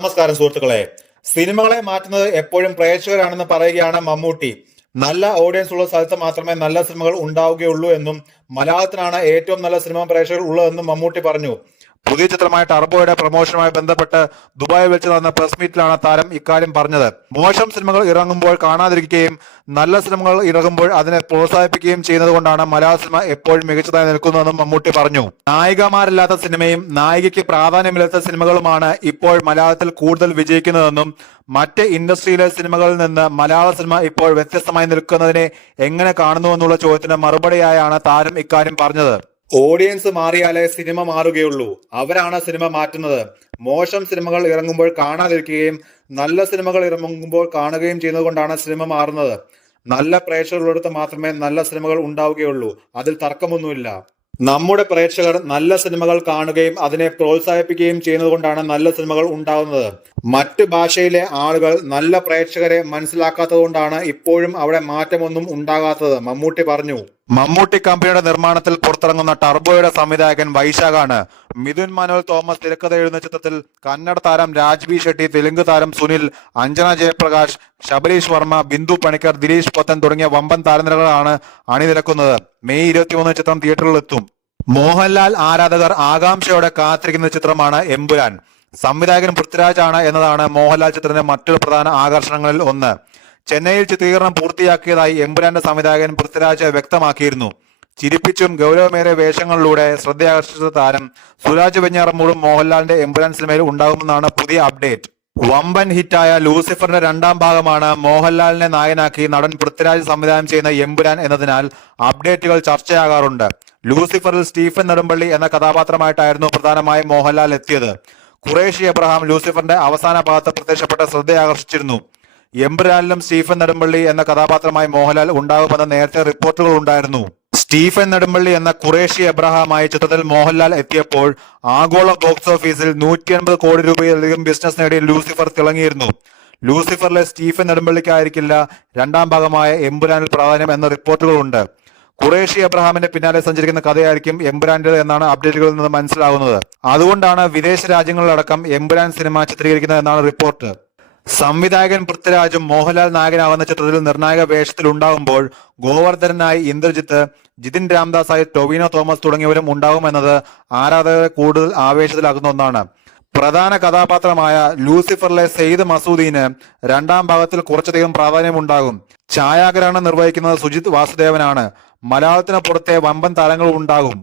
നമസ്കാരം സുഹൃത്തുക്കളെ. സിനിമകളെ മാറ്റുന്നത് എപ്പോഴും പ്രേക്ഷകരാണെന്ന് പറയുകയാണ് മമ്മൂട്ടി. നല്ല ഓഡിയൻസ് ഉള്ള സ്ഥലത്ത് മാത്രമേ നല്ല സിനിമകൾ ഉണ്ടാവുകയുള്ളൂ എന്നും മലയാളത്തിനാണ് ഏറ്റവും നല്ല സിനിമ പ്രേക്ഷകർ ഉള്ളതെന്നും മമ്മൂട്ടി പറഞ്ഞു. പുതിയ ചിത്രമായ ടർബോയുടെ പ്രൊമോഷനുമായി ബന്ധപ്പെട്ട് ദുബായിൽ വെച്ച് നടന്ന പ്രസ് മീറ്റിലാണ് താരം ഇക്കാര്യം പറഞ്ഞത്. മോശം സിനിമകൾ ഇറങ്ങുമ്പോൾ കാണാതിരിക്കുകയും നല്ല സിനിമകൾ ഇറങ്ങുമ്പോൾ അതിനെ പ്രോത്സാഹിപ്പിക്കുകയും ചെയ്യുന്നത് കൊണ്ടാണ് മലയാള സിനിമ എപ്പോഴും മികച്ചതായി നിൽക്കുന്നതെന്നും മമ്മൂട്ടി പറഞ്ഞു. നായികമാരില്ലാത്ത സിനിമയും നായികയ്ക്ക് പ്രാധാന്യമില്ലാത്ത സിനിമകളുമാണ് ഇപ്പോൾ മലയാളത്തിൽ കൂടുതൽ വിജയിക്കുന്നതെന്നും മറ്റ് ഇൻഡസ്ട്രിയിലെ സിനിമകളിൽ നിന്ന് മലയാള സിനിമ ഇപ്പോൾ വ്യത്യസ്തമായി നിൽക്കുന്നതിനെ എങ്ങനെ കാണുന്നുവെന്നുള്ള ചോദ്യത്തിന് മറുപടിയായാണ് താരം ഇക്കാര്യം പറഞ്ഞത്. ഓഡിയൻസ് മാറിയാലേ സിനിമ മാറുകയുള്ളൂ. അവരാണ് സിനിമ മാറ്റുന്നത്. മോശം സിനിമകൾ ഇറങ്ങുമ്പോൾ കാണാതിരിക്കുകയും നല്ല സിനിമകൾ ഇറങ്ങുമ്പോൾ കാണുകയും ചെയ്യുന്നത് കൊണ്ടാണ് സിനിമ മാറുന്നത്. നല്ല പ്രേക്ഷകരുള്ളിടത്ത് മാത്രമേ നല്ല സിനിമകൾ ഉണ്ടാവുകയുള്ളൂ. അതിൽ തർക്കമൊന്നുമില്ല. നമ്മുടെ പ്രേക്ഷകർ നല്ല സിനിമകൾ കാണുകയും അതിനെ പ്രോത്സാഹിപ്പിക്കുകയും ചെയ്യുന്നത് കൊണ്ടാണ് നല്ല സിനിമകൾ ഉണ്ടാകുന്നത്. മറ്റ് ഭാഷയിലെ ആളുകൾ നല്ല പ്രേക്ഷകരെ മനസ്സിലാക്കാത്തത് കൊണ്ടാണ് ഇപ്പോഴും അവിടെ മാറ്റമൊന്നും ഉണ്ടാകാത്തത്, മമ്മൂട്ടി പറഞ്ഞു. മമ്മൂട്ടി കമ്പനിയുടെ നിർമ്മാണത്തിൽ പുറത്തിറങ്ങുന്ന ടർബോയുടെ സംവിധായകൻ വൈശാഖാണ്. മിഥുൻ മനോൽ തോമസ് തിരക്കഥ എഴുതുന്ന ചിത്രത്തിൽ കന്നഡ താരം രാജ്ബി ഷെട്ടി, തെലുങ്ക് താരം സുനിൽ, അഞ്ജന ജയപ്രകാശ്, ശബരീഷ് വർമ്മ, ബിന്ദു പണിക്കർ, ദിലീഷ് പൊത്തൻ തുടങ്ങിയ വമ്പൻ താരനിരകളാണ് അണിനിരക്കുന്നത്. മെയ് 23 ചിത്രം തിയേറ്ററിലെത്തും. മോഹൻലാൽ ആരാധകർ ആകാംക്ഷയോടെ കാത്തിരിക്കുന്ന ചിത്രമാണ് എമ്പുരാൻ. സംവിധായകൻ പൃഥ്വിരാജ് ആണ് എന്നതാണ് മോഹൻലാൽ ചിത്രത്തിന്റെ മറ്റൊരു പ്രധാന ആകർഷണങ്ങളിൽ ഒന്ന്. ചെന്നൈയിൽ ചിത്രീകരണം പൂർത്തിയാക്കിയതായി എമ്പുരാന്റെ സംവിധായകൻ പൃഥ്വിരാജ് വ്യക്തമാക്കിയിരുന്നു. ചിരിപ്പിച്ചും ഗൗരവമേറിയ വേഷങ്ങളിലൂടെ ശ്രദ്ധയാകർഷിച്ച താരം സുരാജ് വെഞ്ഞാറമ്മൂടും മോഹൻലാലിന്റെ എമ്പുരാൻ സിനിമയിൽ ഉണ്ടാകുമെന്നാണ് പുതിയ അപ്ഡേറ്റ്. വമ്പൻ ഹിറ്റായ ലൂസിഫറിന്റെ 2ാം ഭാഗമാണ് മോഹൻലാലിനെ നായകനാക്കി നടൻ പൃഥ്വിരാജ് സംവിധാനം ചെയ്യുന്ന എമ്പുരാൻ എന്നതിനാൽ അപ്ഡേറ്റുകൾ ചർച്ചയാകാറുണ്ട്. ലൂസിഫറിൽ സ്റ്റീഫൻ നെടുമ്പള്ളി എന്ന കഥാപാത്രമായിട്ടായിരുന്നു പ്രധാനമായും മോഹൻലാൽ എത്തിയത്. ഖുറേഷി എബ്രഹാം ലൂസിഫറിന്റെ അവസാന ഭാഗത്ത് പ്രത്യക്ഷപ്പെട്ട ശ്രദ്ധയാകർഷിച്ചിരുന്നു. എമ്പുരാനിലും സ്റ്റീഫൻ നെടുമ്പള്ളി എന്ന കഥാപാത്രമായി മോഹൻലാൽ ഉണ്ടാകുമെന്ന നേരത്തെ റിപ്പോർട്ടുകൾ ഉണ്ടായിരുന്നു. സ്റ്റീഫൻ നെടുമ്പള്ളി എന്ന ഖുറേഷി എബ്രഹാമായി ചിത്രത്തിൽ മോഹൻലാൽ എത്തിയപ്പോൾ ആഗോള ബോക്സ് ഓഫീസിൽ 150 കോടി രൂപയിലധികം ബിസിനസ് നേടിയ ലൂസിഫർ തിളങ്ങിയിരുന്നു. ലൂസിഫറിലെ സ്റ്റീഫൻ നെടുമ്പള്ളിക്കായിരിക്കില്ല 2ാം ഭാഗമായ എമ്പുരാനിൽ പ്രാധാന്യം എന്ന റിപ്പോർട്ടുകളുണ്ട്. ഖുറേഷി എബ്രഹാമിന്റെ പിന്നാലെ സഞ്ചരിക്കുന്ന കഥയായിരിക്കും എമ്പുരാന്റേത് എന്നാണ് അപ്ഡേറ്റുകളിൽ നിന്ന് മനസ്സിലാകുന്നത്. അതുകൊണ്ടാണ് വിദേശ രാജ്യങ്ങളിലടക്കം എമ്പുരാൻ സിനിമ ചിത്രീകരിക്കുന്നത് എന്നാണ് റിപ്പോർട്ട്. സംവിധായകൻ പൃഥ്വിരാജും മോഹൻലാൽ നായകനാവുന്ന ചിത്രത്തിൽ നിർണായക വേഷത്തിൽ ഉണ്ടാകുമ്പോൾ ഗോവർദ്ധനായി ഇന്ദ്രജിത്ത്, ജിതിൻ രാംദാസായി ടൊവിനോ തോമസ് തുടങ്ങിയവരും ഉണ്ടാകുമെന്നത് ആരാധകരെ കൂടുതൽ ആവേശത്തിലാക്കുന്ന ഒന്നാണ്. പ്രധാന കഥാപാത്രമായ ലൂസിഫറിലെ സെയ്ദ് മസൂദിന് 2ാം ഭാഗത്തിൽ കുറച്ചധികം പ്രാധാന്യമുണ്ടാകും. ഛായാഗ്രഹണം നിർവഹിക്കുന്നത് സുജിത് വാസുദേവനാണ്. മലയാളത്തിന് പുറത്തെ വമ്പൻ താരങ്ങളും ഉണ്ടാകും.